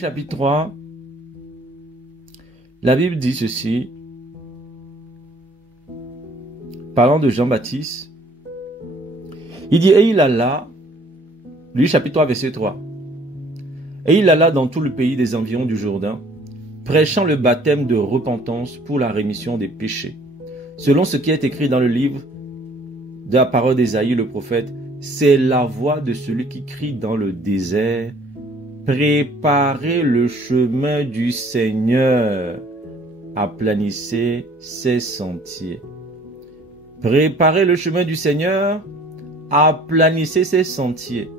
chapitre 3, la Bible dit ceci, parlant de Jean-Baptiste. Il dit, et il alla, Luc chapitre 3, verset 3. Et il alla dans tout le pays des environs du Jourdain, prêchant le baptême de repentance pour la rémission des péchés. Selon ce qui est écrit dans le livre de la parole d'Ésaïe le prophète, c'est la voix de celui qui crie dans le désert, préparez le chemin du Seigneur, aplanissez ses sentiers. Préparez le chemin du Seigneur, aplanissez ses sentiers.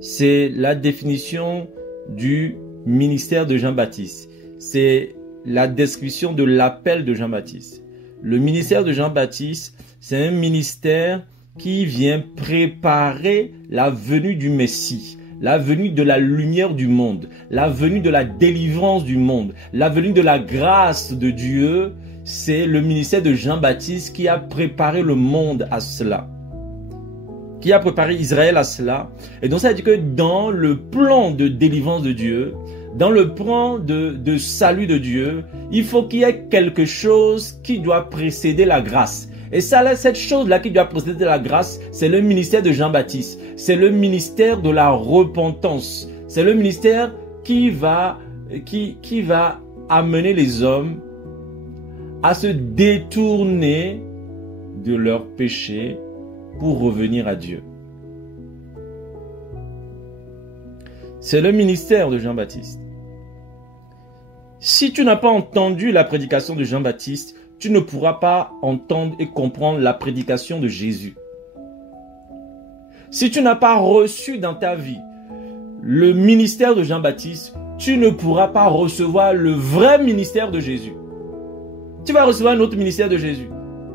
C'est la définition du ministère de Jean-Baptiste. C'est la description de l'appel de Jean-Baptiste. Le ministère de Jean-Baptiste, c'est un ministère qui vient préparer la venue du Messie, la venue de la lumière du monde, la venue de la délivrance du monde, la venue de la grâce de Dieu. C'est le ministère de Jean-Baptiste qui a préparé le monde à cela, qui a préparé Israël à cela. Et donc ça veut dire que dans le plan de délivrance de Dieu, dans le plan de salut de Dieu, il faut qu'il y ait quelque chose qui doit précéder la grâce. Et ça, là, cette chose-là qui doit précéder la grâce, c'est le ministère de Jean-Baptiste. C'est le ministère de la repentance. C'est le ministère qui va amener les hommes à se détourner de leurs péchés pour revenir à Dieu. C'est le ministère de Jean-Baptiste. Si tu n'as pas entendu la prédication de Jean-Baptiste, tu ne pourras pas entendre et comprendre la prédication de Jésus. Si tu n'as pas reçu dans ta vie le ministère de Jean-Baptiste, tu ne pourras pas recevoir le vrai ministère de Jésus. Tu vas recevoir un autre ministère de Jésus.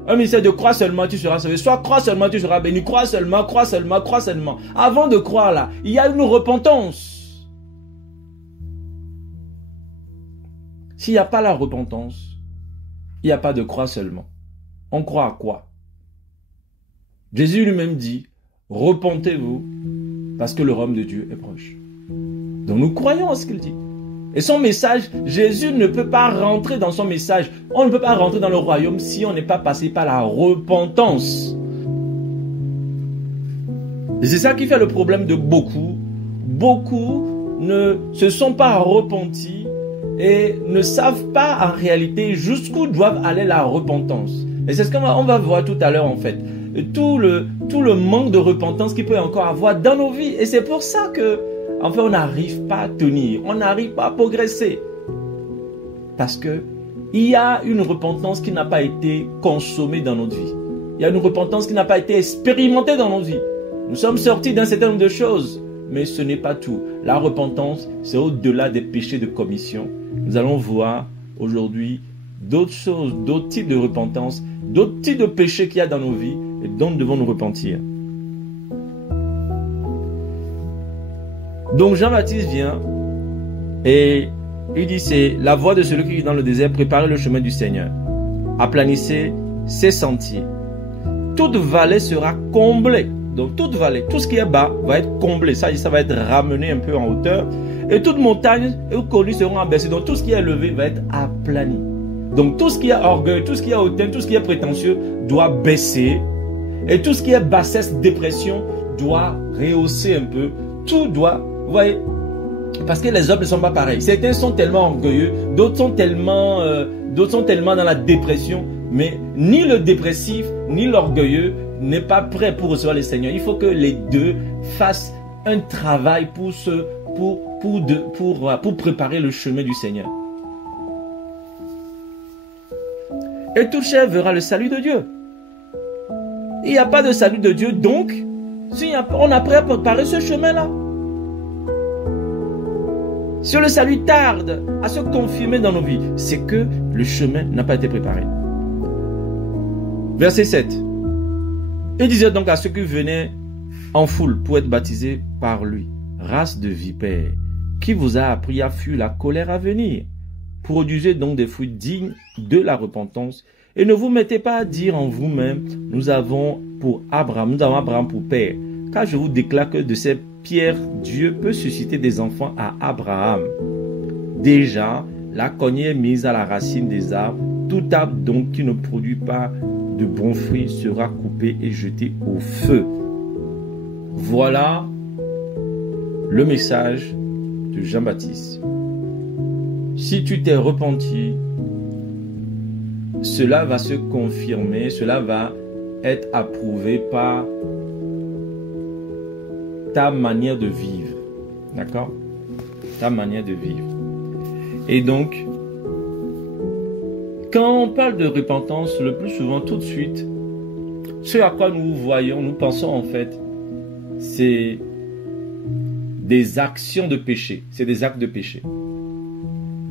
Un ministère de crois seulement, tu seras sauvé. Soit crois seulement, tu seras béni. Crois seulement, crois seulement, crois seulement. Avant de croire là, il y a une repentance. S'il n'y a pas la repentance, il n'y a pas de croix seulement. On croit à quoi? Jésus lui-même dit, repentez-vous parce que le royaume de Dieu est proche. Donc nous croyons à ce qu'il dit. Et son message, Jésus ne peut pas rentrer dans son message. On ne peut pas rentrer dans le royaume si on n'est pas passé par la repentance. Et c'est ça qui fait le problème de beaucoup. Beaucoup ne se sont pas repentis et ne savent pas en réalité jusqu'où doivent aller la repentance. Et c'est ce qu'on va voir tout à l'heure en fait. Tout le manque de repentance qu'il peut encore avoir dans nos vies. Et c'est pour ça que en fait, on n'arrive pas à tenir, on n'arrive pas à progresser. Parce que il y a une repentance qui n'a pas été consommée dans notre vie. Il y a une repentance qui n'a pas été expérimentée dans notre vie. Nous sommes sortis d'un certain nombre de choses, mais ce n'est pas tout. La repentance, c'est au-delà des péchés de commission. Nous allons voir aujourd'hui d'autres choses, d'autres types de repentance, d'autres types de péchés qu'il y a dans nos vies et dont nous devons nous repentir. Donc Jean-Baptiste vient et il dit, c'est la voix de celui qui est dans le désert, préparez le chemin du Seigneur, aplanissez ses sentiers. Toute vallée sera comblée. Donc toute vallée, tout ce qui est bas va être comblé, ça va être ramené un peu en hauteur. Et toute montagne et collines seront abaissées. Donc tout ce qui est élevé va être aplani. Donc tout ce qui est orgueil, tout ce qui est hautain, tout ce qui est prétentieux doit baisser. Et tout ce qui est bassesse, dépression doit rehausser un peu. Tout doit... Vous voyez, parce que les hommes ne sont pas pareils. Certains sont tellement orgueilleux, d'autres sont tellement dans la dépression. Mais ni le dépressif, ni l'orgueilleux n'est pas prêt pour recevoir le Seigneur. Il faut que les deux fassent un travail pour préparer le chemin du Seigneur. Et toute chair verra le salut de Dieu. Il n'y a pas de salut de Dieu, donc on a prêt à préparer ce chemin-là. Si le salut tarde à se confirmer dans nos vies, c'est que le chemin n'a pas été préparé. Verset 7. Il disait donc à ceux qui venaient en foule pour être baptisés par lui, race de vipères, qui vous a appris à fuir la colère à venir. Produisez donc des fruits dignes de la repentance et ne vous mettez pas à dire en vous-même, nous avons Abraham pour père. Car je vous déclare que de ses Pierre, Dieu peut susciter des enfants à Abraham. Déjà, la cognée est mise à la racine des arbres. Tout arbre donc qui ne produit pas de bons fruits sera coupé et jeté au feu. Voilà le message de Jean-Baptiste. Si tu t'es repenti, cela va se confirmer, cela va être approuvé par ta manière de vivre. D'accord? Ta manière de vivre. Et donc, quand on parle de repentance, le plus souvent, tout de suite, ce à quoi nous voyons, nous pensons en fait, c'est des actions de péché. C'est des actes de péché.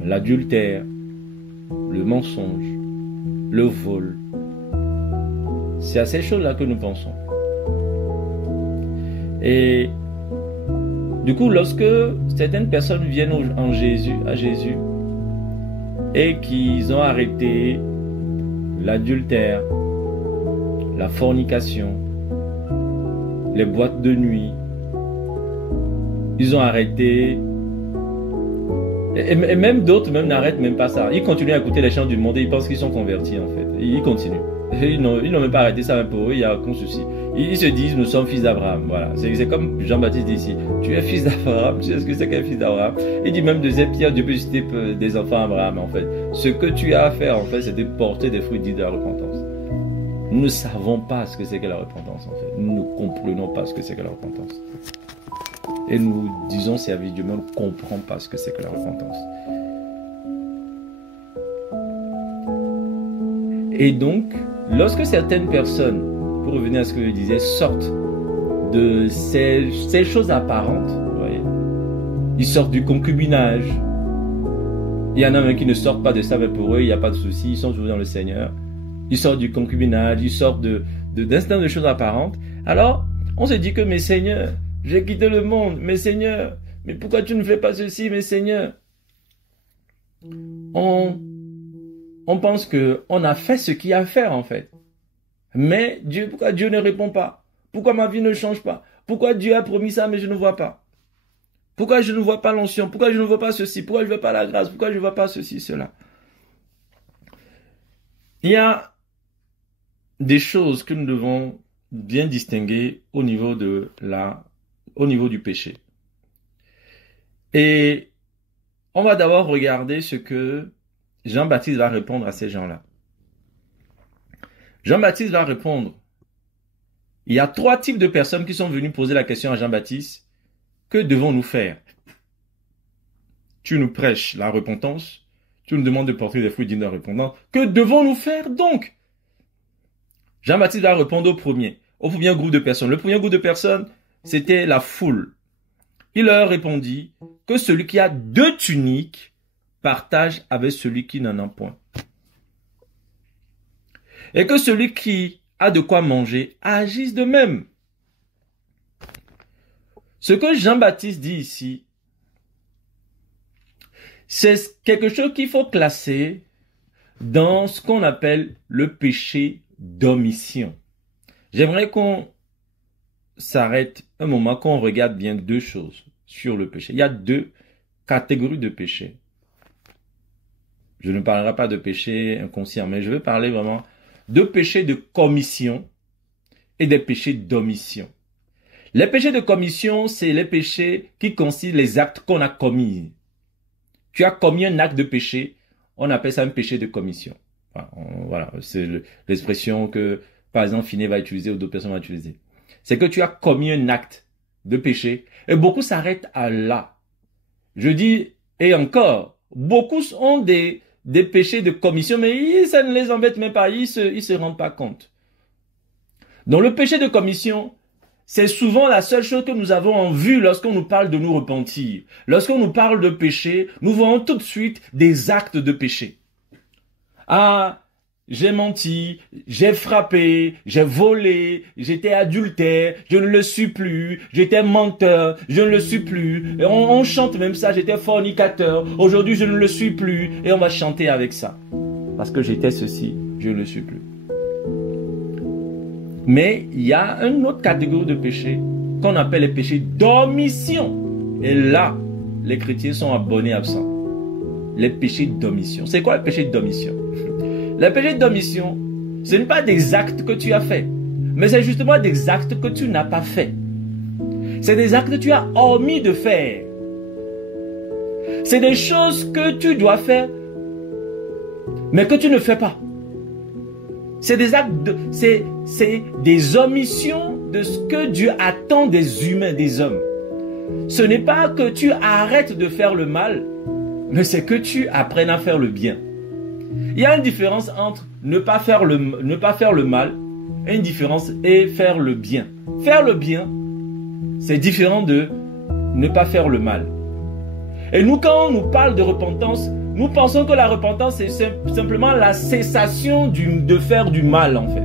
L'adultère, le mensonge, le vol. C'est à ces choses-là que nous pensons. Et du coup, lorsque certaines personnes viennent à Jésus, et qu'ils ont arrêté l'adultère, la fornication, les boîtes de nuit, ils ont arrêté, et même d'autres n'arrêtent même pas ça. Ils continuent à écouter les chants du monde et ils pensent qu'ils sont convertis en fait. Ils continuent. Ils n'ont même pas arrêté ça, même pour eux, il n'y a aucun souci. Ils se disent, nous sommes fils d'Abraham. Voilà. C'est comme Jean-Baptiste dit ici. Tu es fils d'Abraham. Tu sais ce que c'est qu'un fils d'Abraham? Il dit même deuxième Pierre, Dieu peut susciter des enfants d'Abraham, en fait. Ce que tu as à faire, en fait, c'est de porter des fruits dits de la repentance. Nous ne savons pas ce que c'est que la repentance, en fait. Nous ne comprenons pas ce que c'est que la repentance. Et nous disons servir Dieu, mais on ne comprend pas ce que c'est que la repentance. Et donc, lorsque certaines personnes, pour revenir à ce que je disais, sortent de ces choses apparentes, vous voyez, ils sortent du concubinage. Il y en a même qui ne sortent pas de ça, mais pour eux, il n'y a pas de souci, ils sont toujours dans le Seigneur. Ils sortent du concubinage, ils sortent d'instinct de choses apparentes. Alors, on se dit que, mais Seigneur, j'ai quitté le monde, mais Seigneur, mais pourquoi tu ne fais pas ceci, mais Seigneur? On pense qu'on a fait ce qu'il y a à faire, en fait. Mais pourquoi Dieu ne répond pas? Pourquoi ma vie ne change pas? Pourquoi Dieu a promis ça, mais je ne vois pas? Pourquoi je ne vois pas l'onction? Pourquoi je ne vois pas ceci? Pourquoi je ne vois pas la grâce? Pourquoi je ne vois pas ceci, cela? Il y a des choses que nous devons bien distinguer au niveau du péché. Et on va d'abord regarder ce que Jean-Baptiste va répondre à ces gens-là. Jean-Baptiste va répondre. Il y a 3 types de personnes qui sont venues poser la question à Jean-Baptiste. Que devons-nous faire? Tu nous prêches la repentance. Tu nous demandes de porter des fruits dignes de la repentance. Que devons-nous faire donc? Jean-Baptiste va répondre au premier groupe de personnes. Le premier groupe de personnes, c'était la foule. Il leur répondit que celui qui a 2 tuniques partage avec celui qui n'en a point. Et que celui qui a de quoi manger agisse de même. Ce que Jean-Baptiste dit ici, c'est quelque chose qu'il faut classer dans ce qu'on appelle le péché d'omission. J'aimerais qu'on s'arrête un moment, qu'on regarde bien 2 choses sur le péché. Il y a 2 catégories de péché. Je ne parlerai pas de péché inconscient, mais je vais parler vraiment de péchés de commission et des péchés d'omission. Les péchés de commission, c'est les péchés qui consistent les actes qu'on a commis. Tu as commis un acte de péché, on appelle ça un péché de commission. Voilà, c'est l'expression que, par exemple, Finet va utiliser ou d'autres personnes vont utiliser. C'est que tu as commis un acte de péché et beaucoup s'arrêtent à là. Je dis, et encore, beaucoup ont des péchés de commission, mais ça ne les embête même pas, ils se rendent pas compte. Donc le péché de commission, c'est souvent la seule chose que nous avons en vue lorsqu'on nous parle de nous repentir. Lorsqu'on nous parle de péché, nous voyons tout de suite des actes de péché. Ah, j'ai menti, j'ai frappé, j'ai volé, j'étais adultère, je ne le suis plus, j'étais menteur, je ne le suis plus. Et on chante même ça, j'étais fornicateur, aujourd'hui je ne le suis plus. Et on va chanter avec ça. Parce que j'étais ceci, je ne le suis plus. Mais il y a une autre catégorie de péché qu'on appelle les péchés d'omission. Et là, les chrétiens sont abonnés absents. Les péchés d'omission. C'est quoi le péché d'omission? Le péché d'omission, ce n'est pas des actes que tu as faits, mais c'est justement des actes que tu n'as pas faits. C'est des actes que tu as omis de faire. C'est des choses que tu dois faire, mais que tu ne fais pas. C'est des actes, c'est des omissions de ce que Dieu attend des humains, des hommes. Ce n'est pas que tu arrêtes de faire le mal, mais c'est que tu apprennes à faire le bien. Il y a une différence entre ne pas faire le mal et une différence et faire le bien. Faire le bien, c'est différent de ne pas faire le mal. Et nous, quand on nous parle de repentance, nous pensons que la repentance, c'est simplement la cessation de faire du mal, en fait.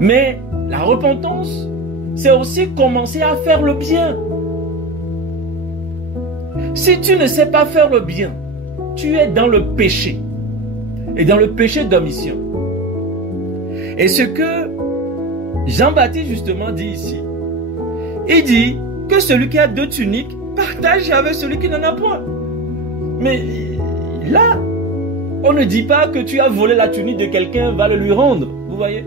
Mais la repentance, c'est aussi commencer à faire le bien. Si tu ne sais pas faire le bien, tu es dans le péché. Et dans le péché d'omission. Et ce que Jean-Baptiste justement dit ici, il dit que celui qui a 2 tuniques partage avec celui qui n'en a point. Mais là, on ne dit pas que tu as volé la tunique de quelqu'un, va le lui rendre. Vous voyez?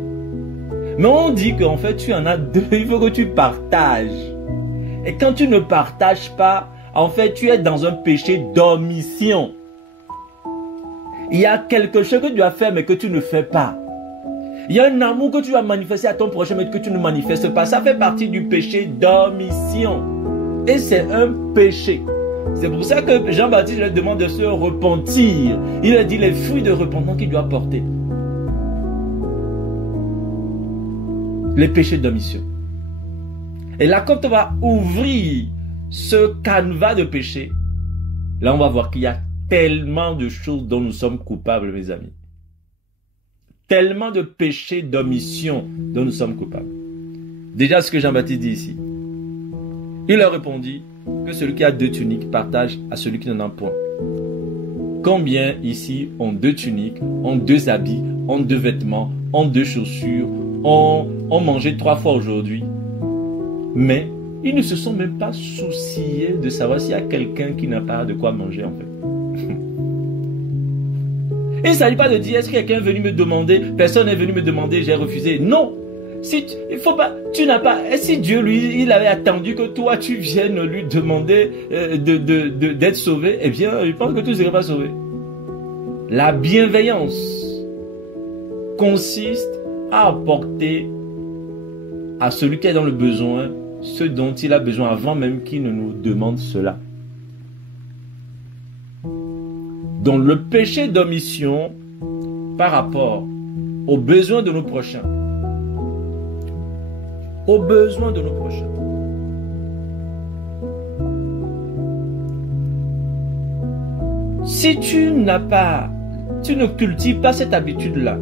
Mais on dit qu'en fait, tu en as 2. Il faut que tu partages. Et quand tu ne partages pas, en fait, tu es dans un péché d'omission. Il y a quelque chose que tu dois faire, mais que tu ne fais pas. Il y a un amour que tu vas manifester à ton prochain, mais que tu ne manifestes pas. Ça fait partie du péché d'omission. Et c'est un péché. C'est pour ça que Jean-Baptiste leur demande de se repentir. Il leur dit les fruits de repentance qu'il doit porter. Les péchés d'omission. Et là, quand on va ouvrir ce canevas de péché, là, on va voir qu'il y a tellement de choses dont nous sommes coupables, mes amis. Tellement de péchés d'omission dont nous sommes coupables. Déjà, ce que Jean-Baptiste dit ici. Il leur répondit que celui qui a 2 tuniques partage à celui qui n'en a point. Combien ici ont 2 tuniques, ont 2 habits, ont 2 vêtements, ont 2 chaussures, ont mangé 3 fois aujourd'hui, mais ils ne se sont même pas souciés de savoir s'il y a quelqu'un qui n'a pas de quoi manger en fait. Il ne s'agit pas de dire est-ce que quelqu'un est venu me demander, personne n'est venu me demander, j'ai refusé. Non. Il faut pas, tu n'as pas. Et si Dieu lui, il avait attendu que toi tu viennes lui demander d'être sauvé, eh bien, je pense que tu ne serais pas sauvé. La bienveillance consiste à apporter à celui qui est dans le besoin ce dont il a besoin avant même qu'il ne nous demande cela. Donc le péché d'omission par rapport aux besoins de nos prochains. Aux besoins de nos prochains. Si tu ne cultives pas cette habitude-là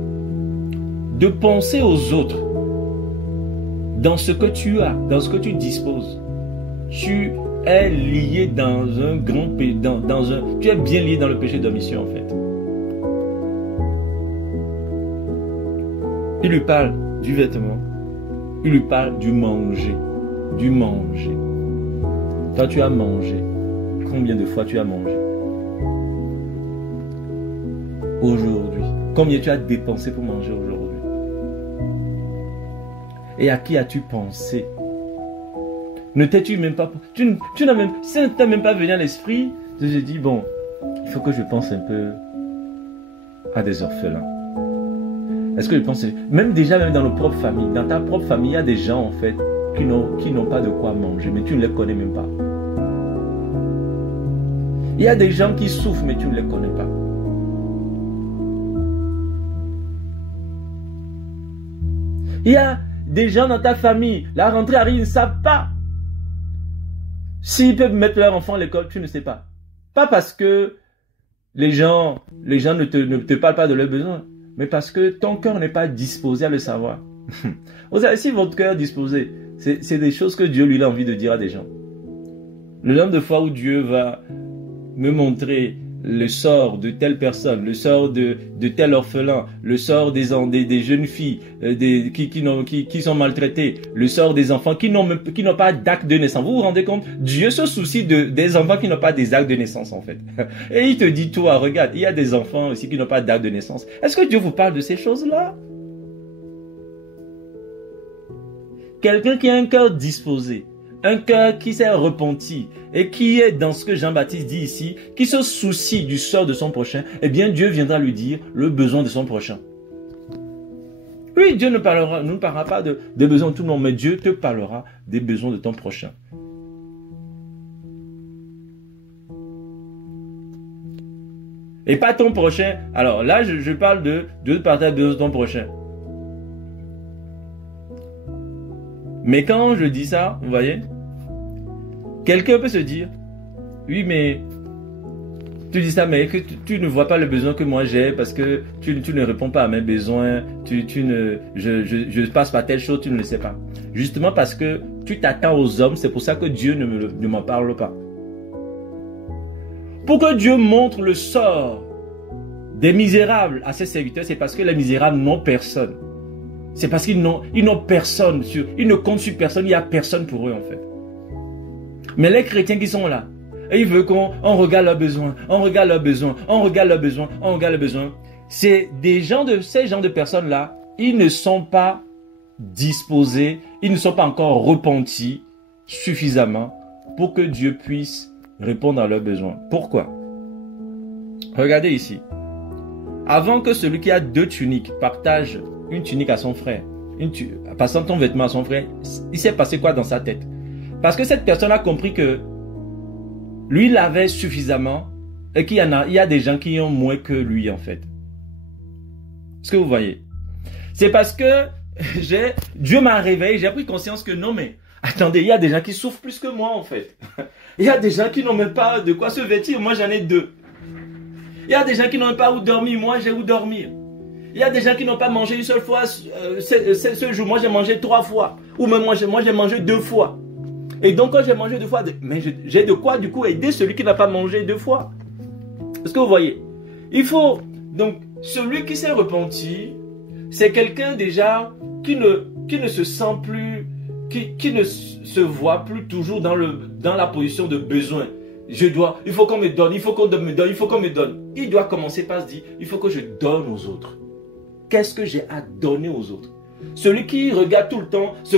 de penser aux autres dans ce que tu as, dans ce que tu disposes, tu es lié dans un grand péché, tu es bien lié dans le péché d'omission en fait. Il lui parle du vêtement, il lui parle du manger, du manger. Toi tu as mangé, combien de fois tu as mangé aujourd'hui? Combien tu as dépensé pour manger aujourd'hui? Et à qui as-tu pensé? Ne t'es-tu même pas... ça ne t'a même pas venu à l'esprit de te dire, bon, il faut que je pense un peu à des orphelins. Est-ce que je pense... Même déjà, même dans nos propres familles, dans ta propre famille, il y a des gens, en fait, qui n'ont pas de quoi manger, mais tu ne les connais même pas. Il y a des gens qui souffrent, mais tu ne les connais pas. Il y a des gens dans ta famille, la rentrée arrive, ils ne savent pas s'ils peuvent mettre leur enfant à l'école, tu ne sais pas. Pas parce que les gens ne te parlent pas de leurs besoins, mais parce que ton cœur n'est pas disposé à le savoir. Vous savez, si votre cœur est disposé, c'est des choses que Dieu lui a envie de dire à des gens. Le nombre de fois où Dieu va me montrer le sort de telle personne, le sort de tel orphelin, le sort des jeunes filles qui sont maltraitées, le sort des enfants qui n'ont pas d'acte de naissance. Vous vous rendez compte? Dieu se soucie des enfants qui n'ont pas des actes de naissance en fait. Et il te dit, toi, regarde, il y a des enfants aussi qui n'ont pas d'acte de naissance. Est-ce que Dieu vous parle de ces choses-là? Quelqu'un qui a un cœur disposé, un cœur qui s'est repenti et qui est dans ce que Jean-Baptiste dit ici, qui se soucie du sort de son prochain, eh bien Dieu viendra lui dire le besoin de son prochain. Oui, Dieu ne parlera pas des besoins de tout le monde, mais Dieu te parlera des besoins de ton prochain. Et pas ton prochain. Alors là, je parle de Dieu partage besoin de ton prochain. Mais quand je dis ça, vous voyez, quelqu'un peut se dire, oui, mais tu dis ça, mais que tu ne vois pas le besoin que moi j'ai parce que tu ne réponds pas à mes besoins, je passe par telle chose, tu ne le sais pas. Justement parce que tu t'attends aux hommes, c'est pour ça que Dieu ne m'en parle pas. Pour que Dieu montre le sort des misérables à ses serviteurs, c'est parce que les misérables n'ont personne. C'est parce qu'ils n'ont personne, ils ne comptent sur personne, il n'y a personne pour eux en fait. Mais les chrétiens qui sont là, et ils veulent qu'on regarde leurs besoins, on regarde leurs besoins, on regarde leurs besoins, on regarde leurs besoins. C'est ces gens de personnes-là, ils ne sont pas disposés, ils ne sont pas encore repentis suffisamment pour que Dieu puisse répondre à leurs besoins. Pourquoi? Regardez ici. Avant que celui qui a 2 tuniques partage une tunique à son frère, passant ton vêtement à son frère, il s'est passé quoi dans sa tête? Parce que cette personne a compris que lui, il avait suffisamment et qu'il y a des gens qui ont moins que lui en fait. Est-ce que vous voyez? C'est parce que Dieu m'a réveillé, j'ai pris conscience que non mais, attendez, il y a des gens qui souffrent plus que moi en fait. Il y a des gens qui n'ont même pas de quoi se vêtir, moi j'en ai 2. Il y a des gens qui n'ont même pas où dormir, moi j'ai où dormir. Il y a des gens qui n'ont pas mangé une seule fois ce jour. Moi, j'ai mangé 3 fois. Ou même moi, j'ai mangé 2 fois. Et donc, quand j'ai mangé 2 fois, mais j'ai de quoi, du coup, aider celui qui n'a pas mangé 2 fois. Est-ce que vous voyez? Il faut, donc, celui qui s'est repenti, c'est quelqu'un déjà qui ne se sent plus, qui ne se voit plus toujours dans la position de besoin. Il faut qu'on me donne, il faut qu'on me donne, il faut qu'on me donne. Il doit commencer par se dire, il faut que je donne aux autres. Qu'est-ce que j'ai à donner aux autres? Celui qui regarde tout le temps ce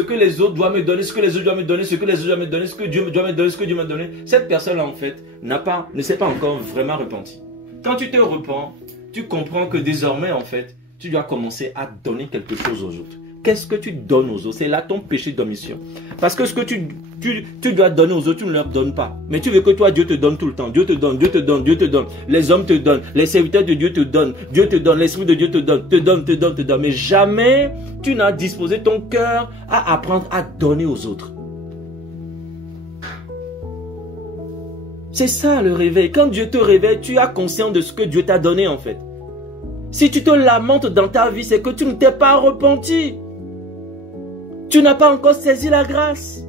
que les autres doivent me donner, ce que les autres doivent me donner, ce que les autres doivent me donner, ce que Dieu doit me donner, ce que Dieu m'a donné, cette personne-là en fait ne s'est pas encore vraiment repenti. Quand tu te repens, tu comprends que désormais en fait, tu dois commencer à donner quelque chose aux autres. Qu'est-ce que tu donnes aux autres? C'est là ton péché d'omission. Parce que ce que tu dois donner aux autres, tu ne leur donnes pas. Mais tu veux que toi, Dieu te donne tout le temps. Dieu te donne, Dieu te donne, Dieu te donne. Les hommes te donnent, les serviteurs de Dieu te donnent. Dieu te donne, l'Esprit de Dieu te donne, te donne, te donne, te donne. Mais jamais tu n'as disposé ton cœur à apprendre à donner aux autres. C'est ça le réveil. Quand Dieu te réveille, tu as conscience de ce que Dieu t'a donné en fait. Si tu te lamentes dans ta vie, c'est que tu ne t'es pas repenti. Tu n'as pas encore saisi la grâce.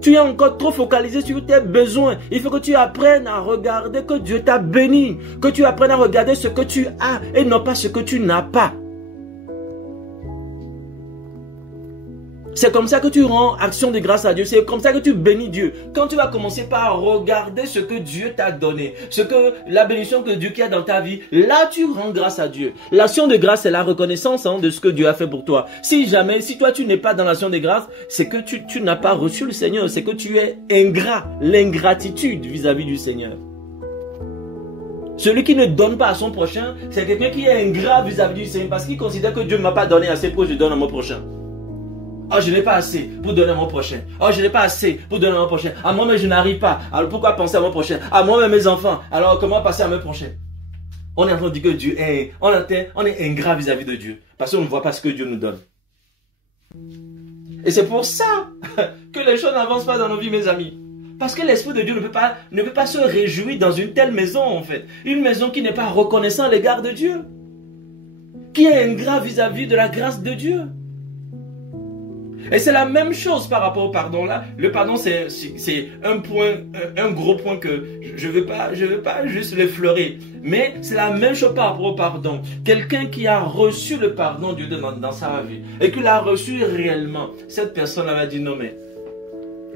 Tu es encore trop focalisé sur tes besoins. Il faut que tu apprennes à regarder que Dieu t'a béni. Que tu apprennes à regarder ce que tu as et non pas ce que tu n'as pas. C'est comme ça que tu rends action de grâce à Dieu. C'est comme ça que tu bénis Dieu. Quand tu vas commencer par regarder ce que Dieu t'a donné, la bénédiction que Dieu qui a dans ta vie, là tu rends grâce à Dieu. L'action de grâce, c'est la reconnaissance de ce que Dieu a fait pour toi. Si toi tu n'es pas dans l'action de grâce, c'est que tu n'as pas reçu le Seigneur. C'est que tu es ingrat. L'ingratitude vis-à-vis du Seigneur. Celui qui ne donne pas à son prochain, c'est quelqu'un qui est ingrat vis-à-vis du Seigneur parce qu'il considère que Dieu ne m'a pas donné assez pour que je donne à mon prochain. Oh, je n'ai pas assez pour donner à mon prochain. Oh, je n'ai pas assez pour donner à mon prochain. À moi-même, je n'arrive pas. Alors, pourquoi penser à mon prochain? À moi-même, mes enfants. Alors, comment passer à mon prochain? On est en train de dire que Dieu est... On est ingrat vis-à-vis de Dieu. Parce qu'on ne voit pas ce que Dieu nous donne. Et c'est pour ça que les choses n'avancent pas dans nos vies, mes amis. Parce que l'Esprit de Dieu ne peut pas se réjouir dans une telle maison, en fait. Une maison qui n'est pas reconnaissante à l'égard de Dieu. Qui est ingrat vis-à-vis de la grâce de Dieu. Et c'est la même chose par rapport au pardon là. Le pardon, c'est un point, un gros point que je veux pas juste l'effleurer. Mais c'est la même chose par rapport au pardon. Quelqu'un qui a reçu le pardon de Dieu dans sa vie et qui l'a reçu réellement, cette personne va dire non mais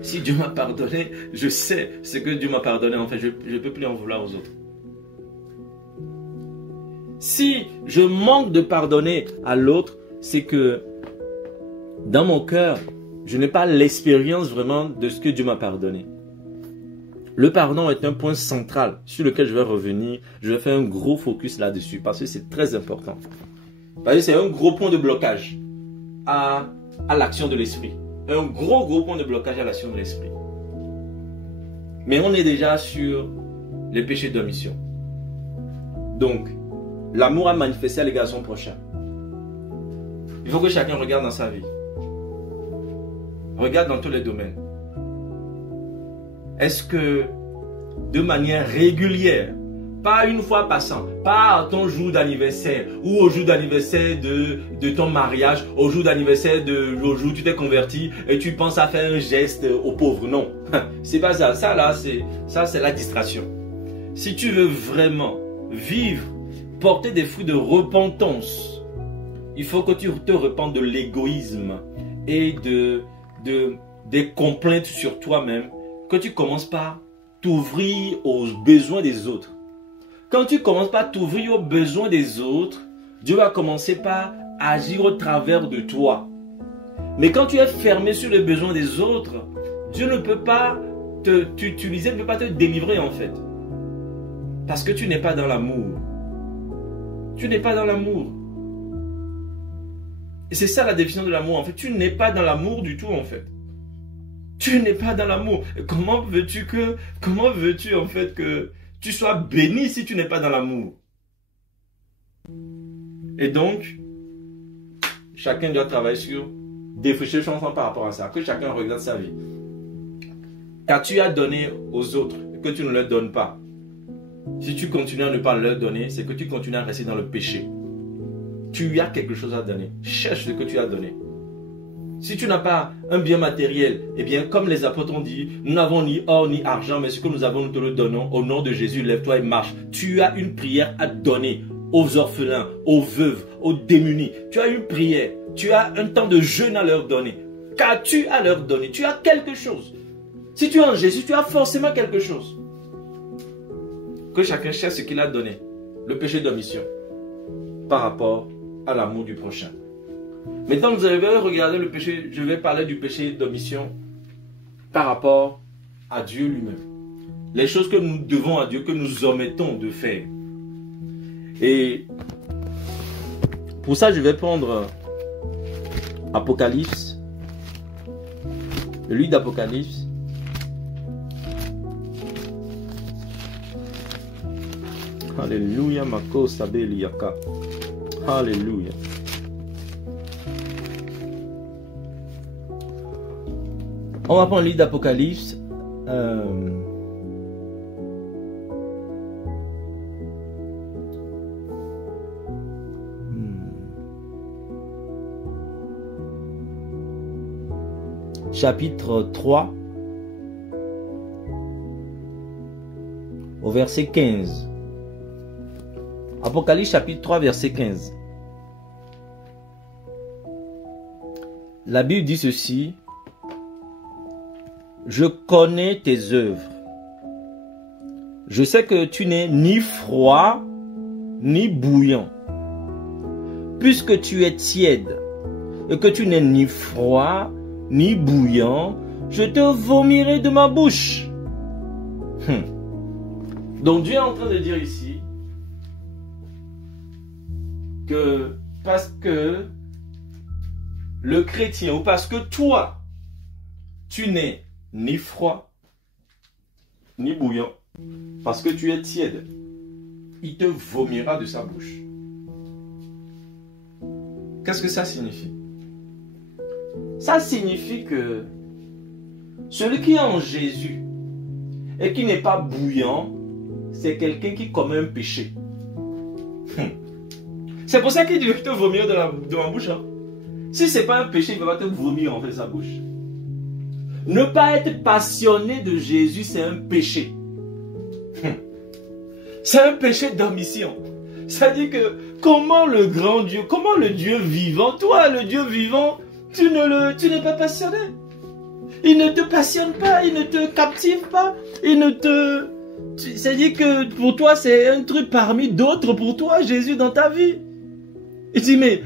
si Dieu m'a pardonné, je sais ce que Dieu m'a pardonné. En fait, je ne peux plus en vouloir aux autres. Si je manque de pardonner à l'autre, c'est que dans mon cœur, je n'ai pas l'expérience vraiment de ce que Dieu m'a pardonné. Le pardon est un point central sur lequel je vais revenir. Je vais faire un gros focus là-dessus parce que c'est très important. Parce que c'est un gros point de blocage à l'action de l'esprit. Un gros point de blocage à l'action de l'esprit. Mais on est déjà sur les péchés d'omission. Donc, l'amour à manifester à l'égard de son prochain. Il faut que chacun regarde dans sa vie. Regarde dans tous les domaines. Est-ce que de manière régulière, pas une fois passant, pas à ton jour d'anniversaire ou au jour d'anniversaire de ton mariage, au jour d'anniversaire au jour où tu t'es converti et tu penses à faire un geste aux pauvres, non. C'est pas ça. Ça c'est la distraction. Si tu veux vraiment vivre, porter des fruits de repentance, il faut que tu te repentes de l'égoïsme et des complaintes sur toi-même, que tu commences par t'ouvrir aux besoins des autres. Quand tu commences par t'ouvrir aux besoins des autres, Dieu va commencer par agir au travers de toi. Mais quand tu es fermé sur les besoins des autres, Dieu ne peut pas t'utiliser, ne peut pas te délivrer en fait. Parce que tu n'es pas dans l'amour. Tu n'es pas dans l'amour. Et c'est ça la définition de l'amour en fait. Tu n'es pas dans l'amour du tout en fait. Tu n'es pas dans l'amour. Comment veux-tu en fait que tu sois béni si tu n'es pas dans l'amour? Et donc, chacun doit travailler sur défricher son sang par rapport à ça. Que chacun regarde sa vie. Car tu as donné aux autres que tu ne leur donnes pas. Si tu continues à ne pas leur donner, c'est que tu continues à rester dans le péché. Tu as quelque chose à donner. Cherche ce que tu as donné. Si tu n'as pas un bien matériel, eh bien, comme les apôtres ont dit, nous n'avons ni or ni argent, mais ce que nous avons, nous te le donnons. Au nom de Jésus, lève-toi et marche. Tu as une prière à donner aux orphelins, aux veuves, aux démunis. Tu as une prière. Tu as un temps de jeûne à leur donner. Qu'as-tu à leur donner? Tu as quelque chose. Si tu es en Jésus, tu as forcément quelque chose. Que chacun cherche ce qu'il a donné. Le péché d'omission. Par rapport à l'amour du prochain. Maintenant, vous allez regarder le péché. Je vais parler du péché d'omission par rapport à Dieu lui-même. Les choses que nous devons à Dieu, que nous omettons de faire. Et pour ça, je vais prendre Apocalypse. Le livre d'Apocalypse. Alléluia, Mako Sabeliaka. Alléluia. On va prendre le livre d'Apocalypse. Chapitre 3 au verset 15. Apocalypse chapitre 3 verset 15. La Bible dit ceci: je connais tes œuvres. Je sais que tu n'es ni froid ni bouillant. Puisque tu es tiède et que tu n'es ni froid ni bouillant, je te vomirai de ma bouche. Donc Dieu est en train de dire ici que parce que le chrétien, ou parce que toi, tu n'es ni froid, ni bouillant, parce que tu es tiède, il te vomira de sa bouche. Qu'est-ce que ça signifie? Ça signifie que celui qui est en Jésus et qui n'est pas bouillant, c'est quelqu'un qui commet un péché. C'est pour ça qu'il dit te vomir de ma bouche. Hein? Si ce n'est pas un péché, il va te vomir en fait sa bouche. Ne pas être passionné de Jésus, c'est un péché. C'est un péché d'omission. C'est-à-dire que comment le grand Dieu, comment le Dieu vivant, toi le Dieu vivant, tu n'es pas passionné. Il ne te passionne pas, il ne te captive pas, il ne te... C'est-à-dire que pour toi c'est un truc parmi d'autres pour toi, Jésus dans ta vie. Il dit mais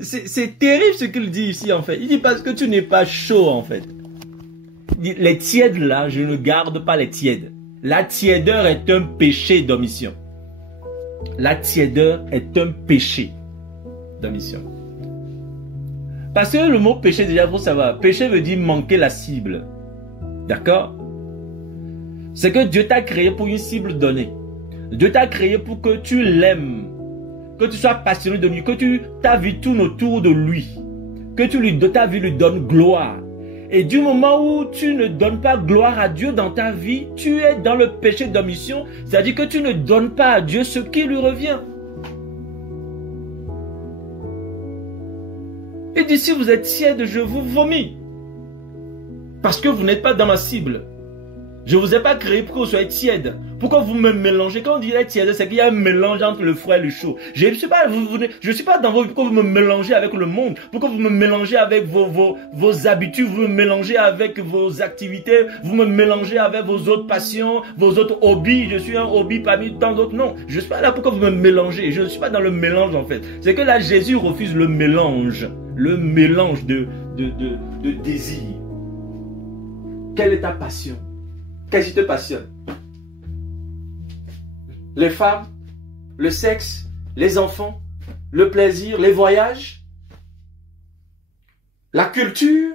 c'est terrible ce qu'il dit ici en fait. Il dit parce que tu n'es pas chaud en fait. Il dit, les tièdes là, je ne garde pas les tièdes. La tiédeur est un péché d'omission. La tiédeur est un péché d'omission. Parce que le mot péché, déjà, il faut savoir. Péché veut dire manquer la cible. D'accord? C'est que Dieu t'a créé pour une cible donnée. Dieu t'a créé pour que tu l'aimes. Que tu sois passionné de lui. Que ta vie tourne autour de lui. Que ta vie lui donne gloire. Et du moment où tu ne donnes pas gloire à Dieu dans ta vie, tu es dans le péché d'omission. C'est-à-dire que tu ne donnes pas à Dieu ce qui lui revient. Et dit, si vous êtes tiède, je vous vomis. Parce que vous n'êtes pas dans ma cible. Je ne vous ai pas créé pour que vous soyez tiède. Pourquoi vous me mélangez? Quand on dit tiède, c'est qu'il y a un mélange entre le froid et le chaud. Je ne suis pas dans vos... Pourquoi vous me mélangez avec le monde? Pourquoi vous me mélangez avec vos habitudes? Vous me mélangez avec vos activités? Vous me mélangez avec vos autres passions, vos autres hobbies? Je suis un hobby parmi tant d'autres? Non, je ne suis pas là pour que vous me mélangez. Je ne suis pas dans le mélange en fait. C'est que là, Jésus refuse le mélange. Le mélange de désir. Quelle est ta passion? Qu'est-ce qui te passionne? Les femmes, le sexe, les enfants, le plaisir, les voyages, la culture.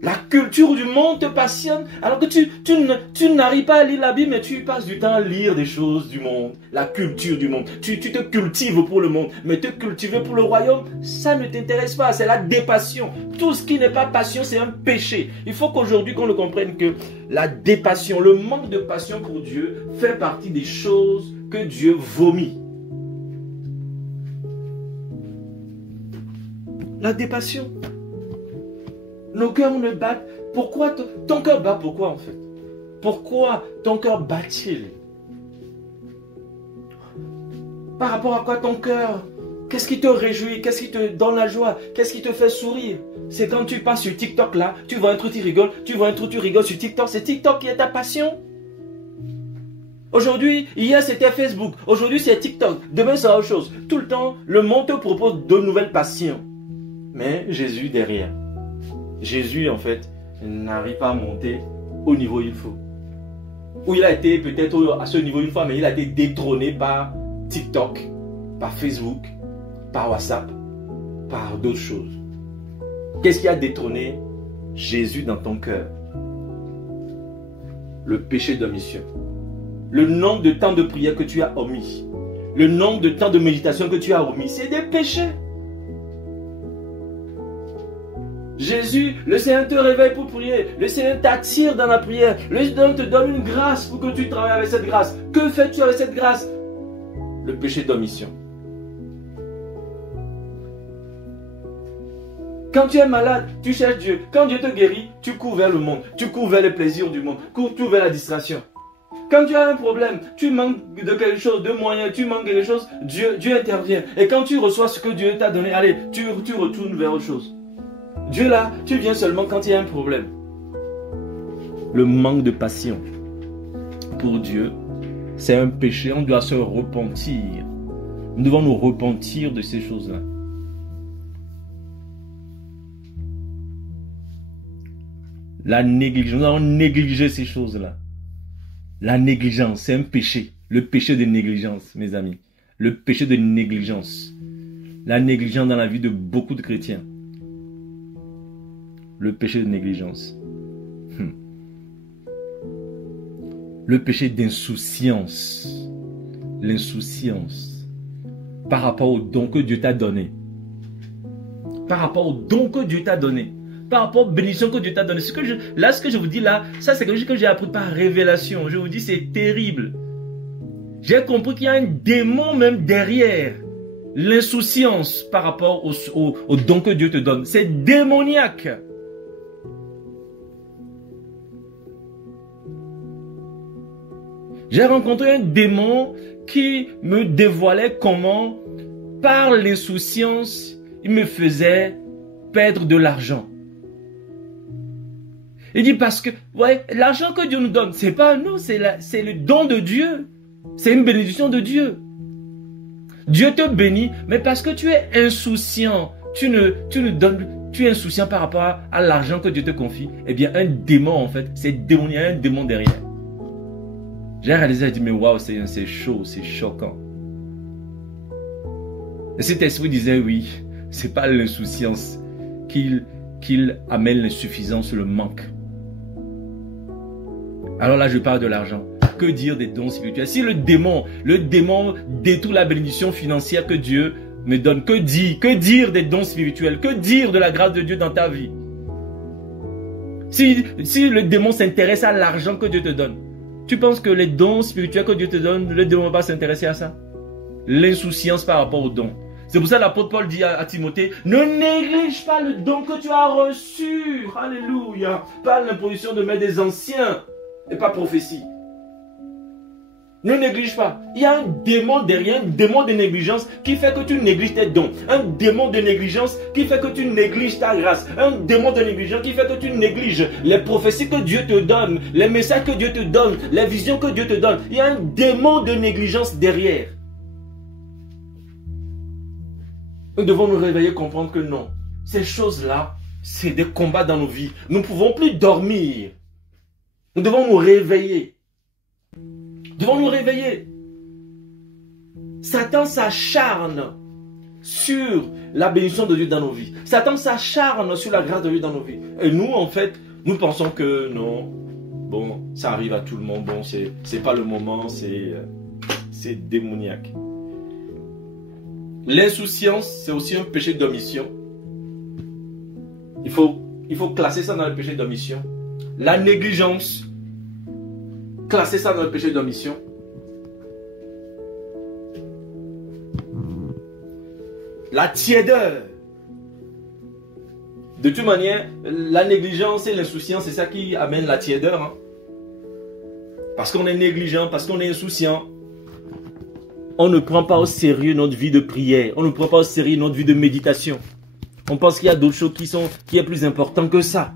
La culture du monde te passionne, alors que tu n'arrives pas à lire la Bible, mais tu passes du temps à lire des choses du monde, la culture du monde. Tu te cultives pour le monde, mais te cultiver pour le royaume, ça ne t'intéresse pas, c'est la dépassion. Tout ce qui n'est pas passion, c'est un péché. Il faut qu'aujourd'hui qu'on le comprenne que la dépassion, le manque de passion pour Dieu fait partie des choses que Dieu vomit. La dépassion. Nos cœurs ne battent. Pourquoi ton cœur bat? Pourquoi en fait? Pourquoi ton cœur bat-il? Par rapport à quoi ton cœur? Qu'est-ce qui te réjouit? Qu'est-ce qui te donne la joie? Qu'est-ce qui te fait sourire? C'est quand tu passes sur TikTok là, tu vois un truc, tu rigoles, tu vois un truc, tu rigoles sur TikTok. C'est TikTok qui est ta passion. Aujourd'hui, hier c'était Facebook, aujourd'hui c'est TikTok, demain c'est autre chose. Tout le temps, le monde te propose de nouvelles passions. Mais Jésus derrière. Jésus, en fait, n'arrive pas à monter au niveau où il faut. Où il a été peut-être à ce niveau une fois, mais il a été détrôné par TikTok, par Facebook, par WhatsApp, par d'autres choses. Qu'est-ce qui a détrôné Jésus dans ton cœur? Le péché d'omission. Le nombre de temps de prière que tu as omis. Le nombre de temps de méditation que tu as omis. C'est des péchés. Jésus, le Seigneur te réveille pour prier. Le Seigneur t'attire dans la prière. Le Seigneur te donne une grâce pour que tu travailles avec cette grâce. Que fais-tu avec cette grâce? Le péché d'omission. Quand tu es malade, tu cherches Dieu. Quand Dieu te guérit, tu cours vers le monde. Tu cours vers les plaisirs du monde. Tu cours vers la distraction. Quand tu as un problème, tu manques de quelque chose, de moyens, tu manques de quelque chose, Dieu intervient. Et quand tu reçois ce que Dieu t'a donné, allez, tu retournes vers autre chose. Dieu là, tu viens seulement quand il y a un problème. Le manque de passion pour Dieu, c'est un péché. On doit se repentir. Nous devons nous repentir de ces choses-là. La négligence, nous avons négligé ces choses-là. La négligence, c'est un péché. Le péché de négligence, mes amis. Le péché de négligence. La négligence dans la vie de beaucoup de chrétiens. Le péché de négligence. Le péché d'insouciance. L'insouciance. Par rapport au don que Dieu t'a donné. Par rapport au don que Dieu t'a donné. Par rapport aux bénédictions que Dieu t'a donné. Ce que je vous dis là, ça c'est quelque chose que j'ai appris par révélation. Je vous dis, c'est terrible. J'ai compris qu'il y a un démon même derrière. L'insouciance par rapport au don que Dieu te donne, c'est démoniaque. J'ai rencontré un démon qui me dévoilait comment, par l'insouciance, il me faisait perdre de l'argent. Il dit parce que, ouais, l'argent que Dieu nous donne, c'est pas nous, c'est le don de Dieu. C'est une bénédiction de Dieu. Dieu te bénit, mais parce que tu es insouciant, tu es insouciant par rapport à l'argent que Dieu te confie, eh bien, un démon, en fait, c'est démoniaque, il y a un démon derrière. J'ai réalisé, j'ai dit, mais waouh, c'est chaud, c'est choquant. Et cet esprit disait, oui, c'est pas l'insouciance qu'il amène l'insuffisance, le manque. Alors là, je parle de l'argent. Que dire des dons spirituels? Si le démon détruit la bénédiction financière que Dieu me donne, que dire des dons spirituels? Que dire de la grâce de Dieu dans ta vie? Si le démon s'intéresse à l'argent que Dieu te donne, tu penses que les dons spirituels que Dieu te donne, le démon va s'intéresser à ça? L'insouciance par rapport aux dons. C'est pour ça que l'apôtre Paul dit à Timothée, ne néglige pas le don que tu as reçu. Alléluia. Par l'imposition de main des anciens et pas prophétie. Ne néglige pas. Il y a un démon derrière, un démon de négligence qui fait que tu négliges tes dons. Un démon de négligence qui fait que tu négliges ta grâce. Un démon de négligence qui fait que tu négliges les prophéties que Dieu te donne, les messages que Dieu te donne, les visions que Dieu te donne. Il y a un démon de négligence derrière. Nous devons nous réveiller, comprendre que non. Ces choses-là, c'est des combats dans nos vies. Nous ne pouvons plus dormir. Nous devons nous réveiller. Nous devons nous réveiller. Satan s'acharne sur la bénédiction de Dieu dans nos vies. Satan s'acharne sur la grâce de Dieu dans nos vies. Et nous, en fait, nous pensons que non, bon, ça arrive à tout le monde. Bon, c'est pas le moment, c'est démoniaque. L'insouciance, c'est aussi un péché d'omission. Il faut classer ça dans le péché d'omission. La négligence, classer ça dans le péché d'omission. La tiédeur. De toute manière, la négligence et l'insouciance, c'est ça qui amène la tiédeur. Hein? Parce qu'on est négligent, parce qu'on est insouciant. On ne prend pas au sérieux notre vie de prière. On ne prend pas au sérieux notre vie de méditation. On pense qu'il y a d'autres choses qui est plus important que ça.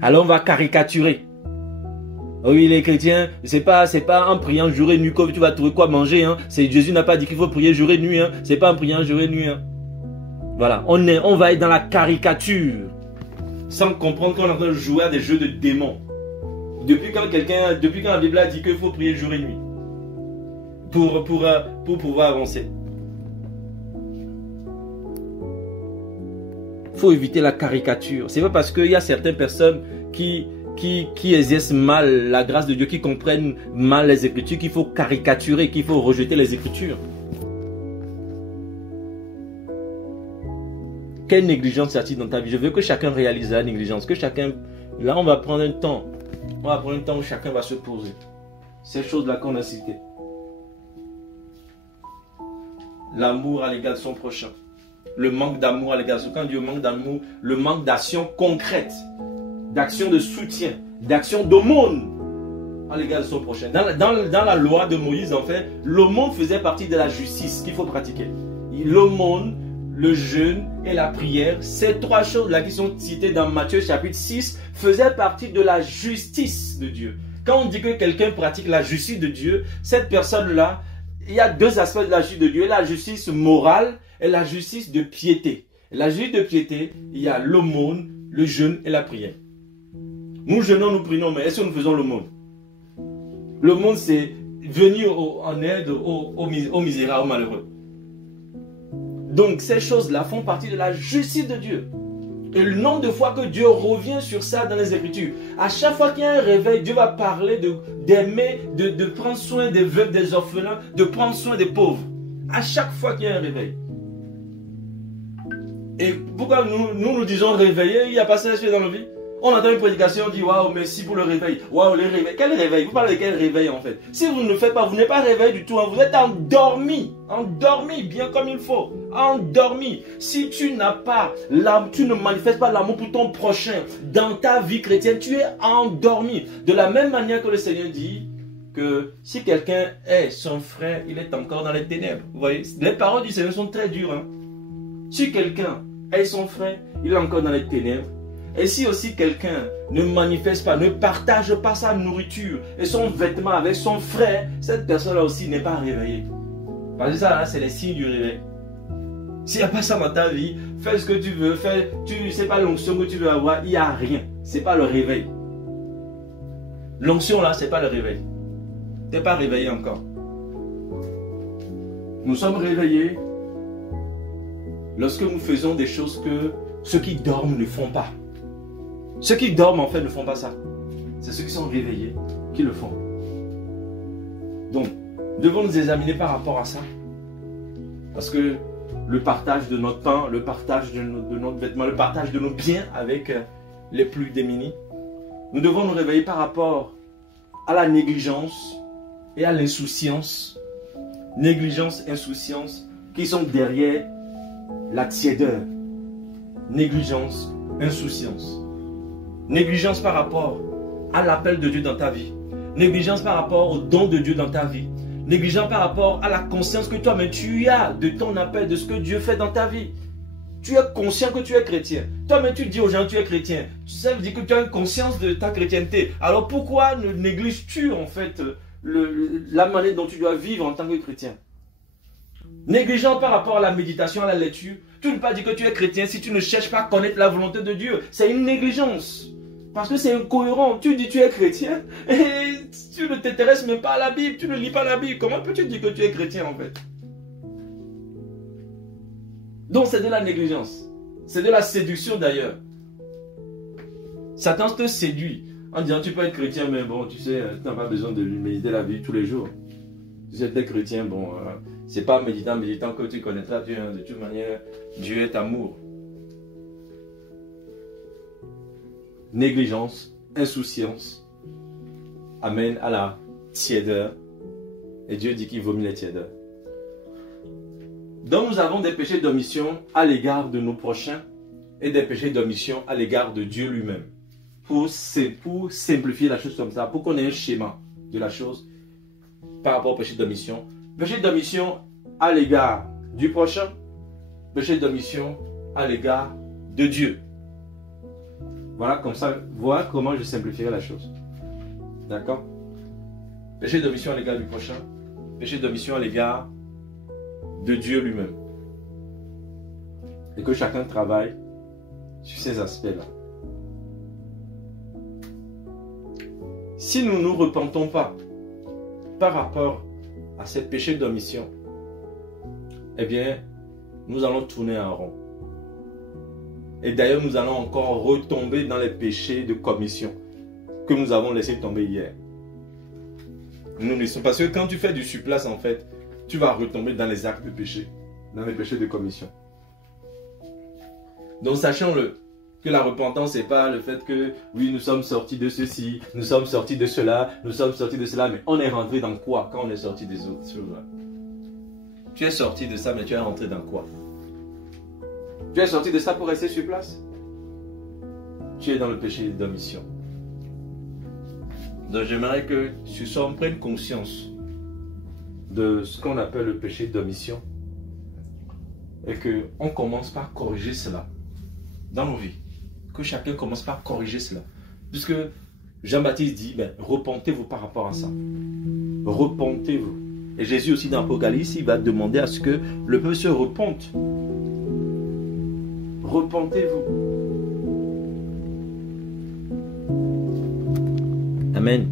Alors on va caricaturer. Oui, les chrétiens, c'est pas en priant jour et nuit que tu vas trouver quoi manger. Hein. Jésus n'a pas dit qu'il faut prier jour et nuit. Hein. C'est pas en priant jour et nuit. Hein. Voilà, on va être dans la caricature. Sans comprendre qu'on est en train de jouer à des jeux de démons. Depuis quand la Bible a dit qu'il faut prier jour et nuit pour pouvoir avancer. Il faut éviter la caricature. C'est pas parce qu'il y a certaines personnes qui exercent mal la grâce de Dieu, qui comprennent mal les Écritures, qu'il faut caricaturer, qu'il faut rejeter les Écritures. Quelle négligence y a-t-il dans ta vie? Je veux que chacun réalise la négligence, que chacun... Là, on va prendre un temps. On va prendre un temps où chacun va se poser. Ces choses-là qu'on a citées. L'amour à l'égard de son prochain. Le manque d'amour à l'égard de son prochain. Quand Dieu manque d'amour, le manque d'action concrète, d'action de soutien, d'action d'aumône à l'égard de son prochain. Dans la loi de Moïse, en fait, l'aumône faisait partie de la justice qu'il faut pratiquer. L'aumône, le jeûne et la prière, ces trois choses-là qui sont citées dans Matthieu chapitre 6, faisaient partie de la justice de Dieu. Quand on dit que quelqu'un pratique la justice de Dieu, cette personne-là, il y a deux aspects de la justice de Dieu, la justice morale et la justice de piété. La justice de piété, il y a l'aumône, le jeûne et la prière. Nous jeûnons, nous prions, mais est-ce que nous faisons l'aumône? L'aumône, c'est venir en aide aux misérables, aux malheureux. Donc ces choses-là font partie de la justice de Dieu. Et le nombre de fois que Dieu revient sur ça dans les Écritures, à chaque fois qu'il y a un réveil, Dieu va parler d'aimer, de prendre soin des veuves, des orphelins, de prendre soin des pauvres. À chaque fois qu'il y a un réveil. Et pourquoi nous disons réveiller, il n'y a pas ça dans nos vies? On entend une prédication, on dit waouh, merci pour le réveil. Waouh, le réveil. Quel réveil? Vous parlez de quel réveil en fait? Si vous ne le faites pas, vous n'êtes pas réveillé du tout. Hein. Vous êtes endormi. Endormi, bien comme il faut. Endormi. Si tu n'as pas l'âme, tu ne manifestes pas l'amour pour ton prochain dans ta vie chrétienne, tu es endormi. De la même manière que le Seigneur dit que si quelqu'un est son frère, il est encore dans les ténèbres. Vous voyez, les paroles du Seigneur sont très dures. Hein. Si quelqu'un est son frère, il est encore dans les ténèbres. Et si aussi quelqu'un ne manifeste pas, ne partage pas sa nourriture et son vêtement avec son frère, cette personne-là aussi n'est pas réveillée. Parce que ça, là, c'est les signes du réveil. S'il n'y a pas ça dans ta vie, fais ce que tu veux, c'est pas l'onction que tu veux avoir, il n'y a rien. Ce n'est pas le réveil. L'onction là, ce n'est pas le réveil. Tu n'es pas réveillé encore. Nous sommes réveillés lorsque nous faisons des choses que ceux qui dorment ne font pas. Ceux qui dorment en fait ne font pas ça. C'est ceux qui sont réveillés qui le font. Donc, devons nous examiner par rapport à ça. Parce que le partage de notre pain, le partage de notre vêtement, le partage de nos biens avec les plus démunis, nous devons nous réveiller par rapport à la négligence et à l'insouciance. Négligence, insouciance qui sont derrière la tiédeur. Négligence, insouciance. Négligence par rapport à l'appel de Dieu dans ta vie. Négligence par rapport au don de Dieu dans ta vie. Négligence par rapport à la conscience que toi-même tu as de ton appel, de ce que Dieu fait dans ta vie. Tu es conscient que tu es chrétien. Toi-même tu dis aux gens que tu es chrétien. Ça veut dire que tu as une conscience de ta chrétienté. Alors pourquoi ne négliges-tu en fait la manière dont tu dois vivre en tant que chrétien? Négligent par rapport à la méditation, à la lecture. Tu ne peux pas dire que tu es chrétien si tu ne cherches pas à connaître la volonté de Dieu. C'est une négligence. Parce que c'est incohérent. Tu dis que tu es chrétien et tu ne t'intéresses même pas à la Bible. Tu ne lis pas la Bible. Comment peux-tu dire que tu es chrétien en fait? Donc c'est de la négligence. C'est de la séduction d'ailleurs. Satan te séduit en disant tu peux être chrétien mais bon tu sais tu n'as pas besoin de méditer la Bible tous les jours. Tu sais, tu es chrétien, bon, c'est pas méditant que tu connaîtras Dieu. Hein. De toute manière, Dieu est amour. Négligence, insouciance amène à la tiédeur. Et Dieu dit qu'il vomit les tiédeurs. Donc nous avons des péchés d'omission à l'égard de nos prochains et des péchés d'omission à l'égard de Dieu lui-même. Pour simplifier la chose comme ça, pour qu'on ait un schéma de la chose par rapport au péché d'omission. Péché d'omission à l'égard du prochain, péché d'omission à l'égard de Dieu. Voilà comme ça, voilà comment je simplifierai la chose. D'accord? Péché d'omission à l'égard du prochain, péché d'omission à l'égard de Dieu lui-même. Et que chacun travaille sur ces aspects-là. Si nous ne nous repentons pas par rapport à ces péchés d'omission, eh bien, nous allons tourner en rond. Et d'ailleurs, nous allons encore retomber dans les péchés de commission que nous avons laissé tomber hier. Nous laissons, parce que quand tu fais du surplace, en fait, tu vas retomber dans les actes de péché, dans les péchés de commission. Donc, sachons-le, que la repentance, ce n'est pas le fait que, oui, nous sommes sortis de ceci, nous sommes sortis de cela, nous sommes sortis de cela, mais on est rentré dans quoi quand on est sorti des autres choses-là? Tu es sorti de ça, mais tu es rentré dans quoi? Tu es sorti de ça pour rester sur place? Tu es dans le péché d'omission. Donc j'aimerais que ce soir on prenne conscience de ce qu'on appelle le péché d'omission et qu'on commence par corriger cela dans nos vies. Que chacun commence par corriger cela. Puisque Jean-Baptiste dit, repentez-vous par rapport à ça. Repentez-vous. Et Jésus aussi dans l'Apocalypse, il va demander à ce que le peuple se repente. Repentez-vous. Amen.